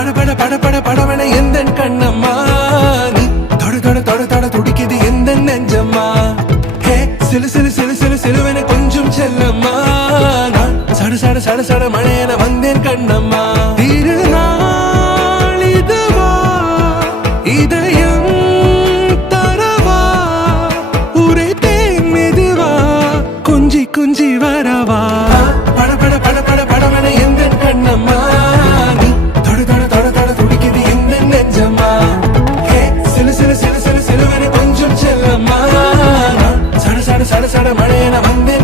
பட பட பட படவன எந்த கண்ணம்மா நீ தொட தொட தொட தொட துடிக்குது எந்த நெஞ்சம்மா ஹே சிலு சிலு சிலு சிலு சிலுவன கொஞ்சம் செல்லம்மா நான் சட சட சட சட மழையன வந்தேன் கண்ணம்மா திருநாள் இதுவா இதயம் தரவா உரைத்தேன் மெதுவா குஞ்சி குஞ்சி வரவா பட பட பட பட படவன எந்த கண்ணம்மா நீ தொட தொட தொட தொட துடிக்குது எந்த நெஞ்சம்மா ஹே சிலு சிலு சிலு சிலு சிலுவன கொஞ்சம் செல்லம்மா நான் சட சட சட சட மழையன வந்தேன்